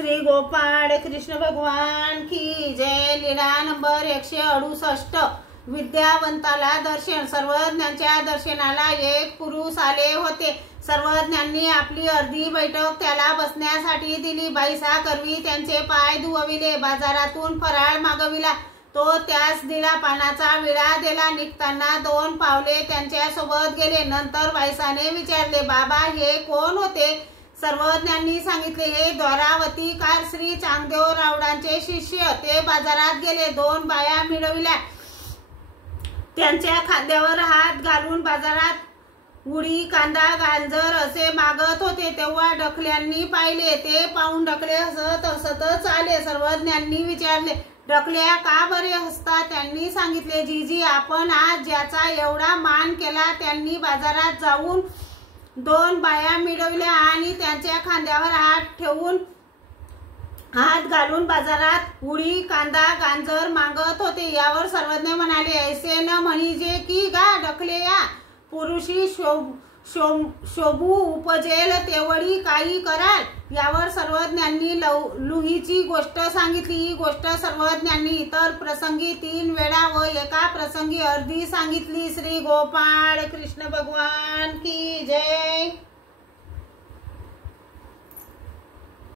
श्री गोपाळ कृष्ण भगवान की जय। लीला नंबर 168। विद्यावंताला दर्शन। सर्वज्ञांच्या दर्शनाला एक पुरुष आले होते। सर्वज्ञांनी आपली अर्धी बैठक त्याला बसण्यासाठी दिली। बाईसा करवी त्यांचे पाय धुवविले, बाजारातून फराळ मागविला। तो त्यास दिला, पानाचा विडा दिला। निघताना 2 पावले त्यांच्या सोबत गेले। नंतर बाईसाने विचारले, बाबा हे कोण होते? सर्वज्ञांनी सांगितले, हे द्वारावतीकार श्री चांगदेव रावडांचे शिष्य। ते बाजारात गेले, 2 बाया मिळविल्या। त्यांच्या खांद्यावर हात घालून बाजारात उडी, कांदा, गाजर असे मागत होते। तेव्हा डखल्यांनी पाहिले। ते पाहून डखले हसत हसतच आले। सर्वज्ञांनी विचारले, डखल्या का बरे हसता? त्यांनी सांगितले, जीजी आपण आज ज्याचा एवढा मान केला त्यांनी बाजारात जाऊन 2 बाया मिळवल्या आणि त्यांच्या खांद्यावर हात घालून बाजारात उडी, कांदा, गाजर मागत होते। यावर सर्वज्ञ म्हणाले, ऐसे न म्हणजे की गा डखलेया, पुरुषी शोभू उपजेल तेवढी काही कराल। यावर सर्वज्ञांनी लुहीची गोष्ट सांगितली। ही गोष्ट सर्वज्ञांनी इतर प्रसंगी 3 वेळा व एका प्रसंगी अर्धी सांगितली। श्री गोपाळ कृष्ण भगवान की जय।